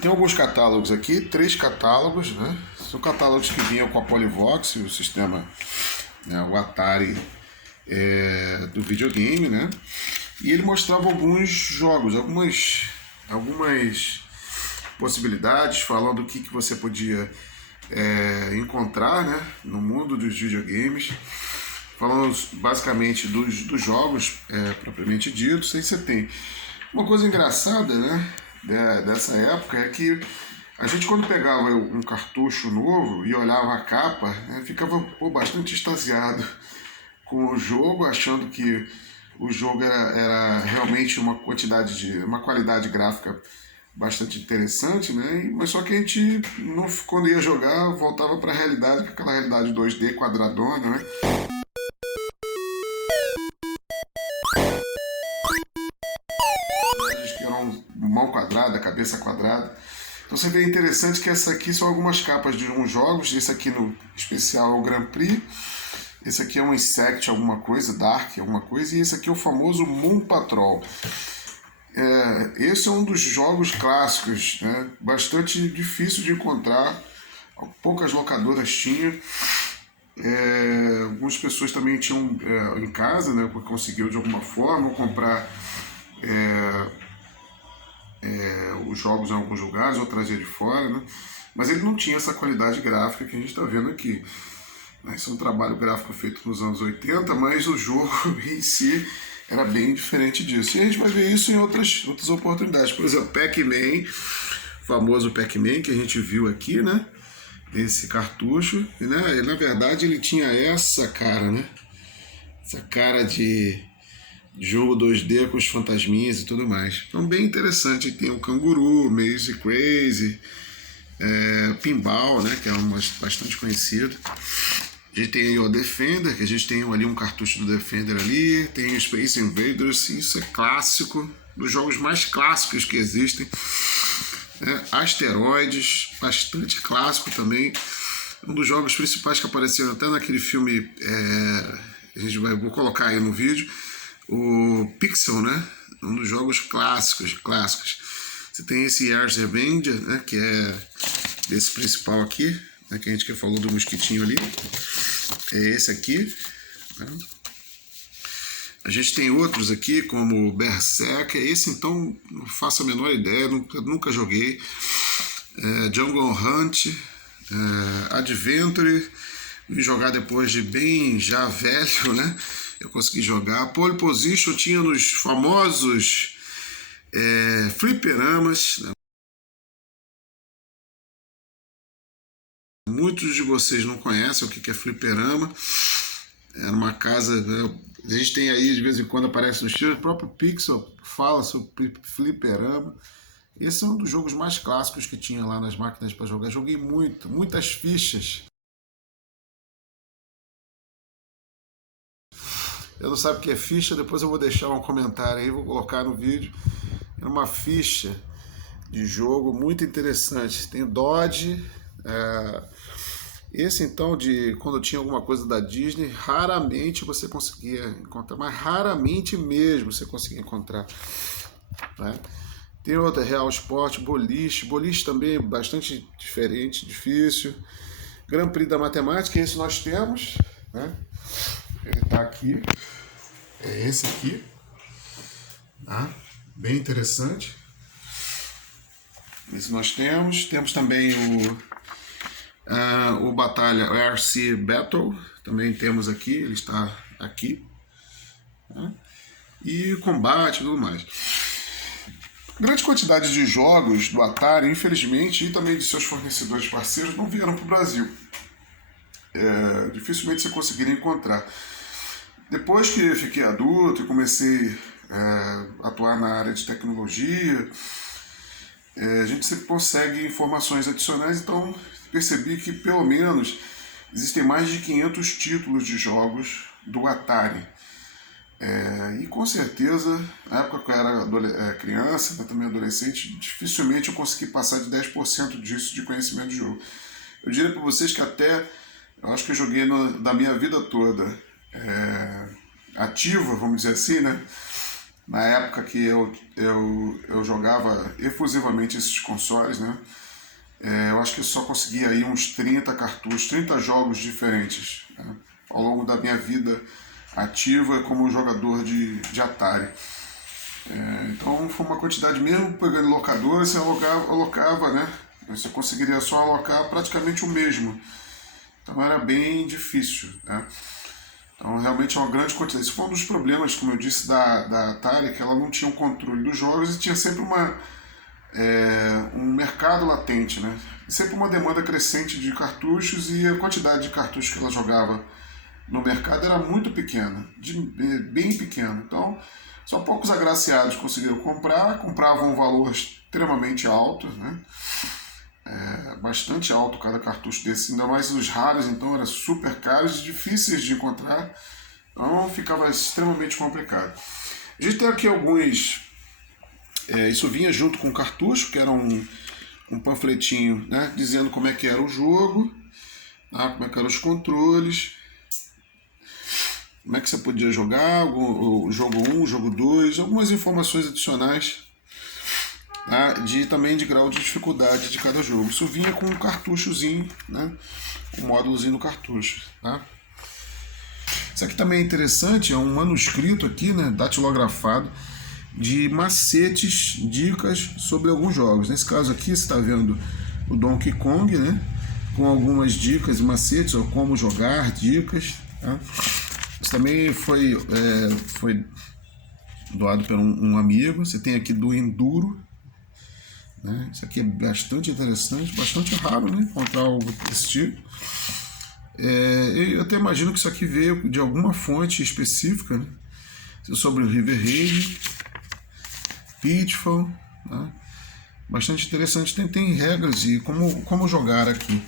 Tem alguns catálogos aqui, 3 catálogos, né? São catálogos que vinham com a Polivox, o sistema, né, o Atari do videogame, né? E ele mostrava alguns jogos, algumas possibilidades, falando o que você podia encontrar, né, no mundo dos videogames, falando basicamente dos jogos propriamente ditos. Aí você tem uma coisa engraçada, né, dessa época é que a gente, quando pegava um cartucho novo e olhava a capa, né, ficava bastante extasiado com o jogo, achando que o jogo era realmente uma qualidade gráfica bastante interessante, né? Mas só que a gente, quando ia jogar, voltava para a realidade, aquela realidade 2D quadradona, né? Que eram mão quadrada, cabeça quadrada. Então você vê interessante que essa aqui são algumas capas de uns jogos. Esse aqui no especial é o Grand Prix. Esse aqui é um Insect alguma coisa, Dark alguma coisa. E esse aqui é o famoso Moon Patrol. Esse é um dos jogos clássicos, né? Bastante difícil de encontrar. Poucas locadoras tinham. Algumas pessoas também tinham em casa, né? Conseguiu de alguma forma comprar os jogos em alguns lugares ou trazer de fora, né? Mas ele não tinha essa qualidade gráfica que a gente está vendo aqui. Esse é um trabalho gráfico feito nos anos 80, mas o jogo em si era bem diferente disso. E a gente vai ver isso em outras oportunidades. Por exemplo, Pac-Man, famoso Pac-Man que a gente viu aqui, né? Esse cartucho, né? E, na verdade ele tinha essa cara, né? Essa cara de jogo 2D com os fantasminhas e tudo mais. Então, bem interessante. Tem o Canguru, Maze Crazy, Pinball, né? Que é bastante conhecido. A gente tem aí o Defender, que a gente tem ali um cartucho do Defender ali. Tem o Space Invaders, isso é clássico, dos jogos mais clássicos que existem. Asteroides, bastante clássico também. Um dos jogos principais que apareceram até naquele filme, vou colocar aí no vídeo, o Pixel, né? Um dos jogos clássicos. Você tem esse Ars Avenger, né? Que é desse principal aqui, né? Que a gente falou do mosquitinho ali. É esse aqui, né? A gente tem outros aqui, como o Berserk. Esse, então, não faço a menor ideia, nunca joguei. Jungle Hunt, Adventure, vim jogar depois de bem já velho, né? Eu consegui jogar. Pole Position tinha nos famosos fliperamas, né? Muitos de vocês não conhecem o que é fliperama. Era uma casa, a gente tem aí, de vez em quando aparece no estilo, o próprio Pixel fala sobre fliperama. Esse é um dos jogos mais clássicos que tinha lá nas máquinas para jogar. Joguei muitas fichas. Eu não sabe o que é ficha, depois eu vou deixar um comentário aí, vou colocar no vídeo. É uma ficha de jogo muito interessante. Tem Dodge. Esse então, quando tinha alguma coisa da Disney, raramente você conseguia encontrar, mas raramente mesmo você conseguia encontrar, né? Tem outra, Real Sport, boliche também bastante diferente, difícil. Grand Prix da Matemática, esse nós temos, né? Ele está aqui, é esse aqui, tá? Bem interessante. Esse nós temos também o Batalha, o RC Battle, também temos aqui, ele está aqui, né? E combate e tudo mais. Grande quantidade de jogos do Atari, infelizmente, e também de seus fornecedores parceiros, não vieram para o Brasil. Dificilmente você conseguiria encontrar. Depois que fiquei adulto e comecei a atuar na área de tecnologia, a gente sempre consegue informações adicionais, então percebi que pelo menos existem mais de 500 títulos de jogos do Atari. E com certeza, na época que eu era criança, também adolescente, dificilmente eu consegui passar de 10% disso de conhecimento de jogo. Eu diria para vocês que eu acho que eu joguei da minha vida toda ativa, vamos dizer assim, né? Na época que eu jogava efusivamente esses consoles, né? Eu acho que eu só consegui aí uns 30 cartuchos, 30 jogos diferentes, né, ao longo da minha vida ativa como jogador de Atari. Então foi uma quantidade, mesmo pegando locadora, você alocava, né? Você conseguiria só alocar praticamente o mesmo. Então era bem difícil, né? Então realmente é uma grande quantidade. Isso foi um dos problemas, como eu disse, da Atari, que ela não tinha o controle dos jogos e tinha sempre um mercado latente, né? Sempre uma demanda crescente de cartuchos e a quantidade de cartuchos que ela jogava no mercado era muito pequena, bem pequena. Então, só poucos agraciados conseguiram comprar, compravam um valor extremamente alto, né? Bastante alto cada cartucho desse, ainda mais os raros, então eram super caros e difíceis de encontrar, então ficava extremamente complicado. A gente tem aqui alguns. Isso vinha junto com o cartucho, que era um panfletinho, né, dizendo como é que era o jogo, tá, como é que eram os controles, como é que você podia jogar, o jogo 1, o jogo 2, algumas informações adicionais, tá, também de grau de dificuldade de cada jogo. Isso vinha com um cartuchozinho, né, um módulozinho no cartucho. Tá? Isso aqui também é interessante, é um manuscrito aqui, né, datilografado, de macetes, dicas sobre alguns jogos. Nesse caso aqui você está vendo o Donkey Kong, né, com algumas dicas e macetes, ou como jogar, dicas. Tá? Isso também foi doado por um amigo. Você tem aqui do Enduro, né? Isso aqui é bastante interessante, bastante raro, né, encontrar algo desse tipo. Eu até imagino que isso aqui veio de alguma fonte específica, né? Sobre o River Raid, Pitfall, né? Bastante interessante. Tem regras e como jogar aqui.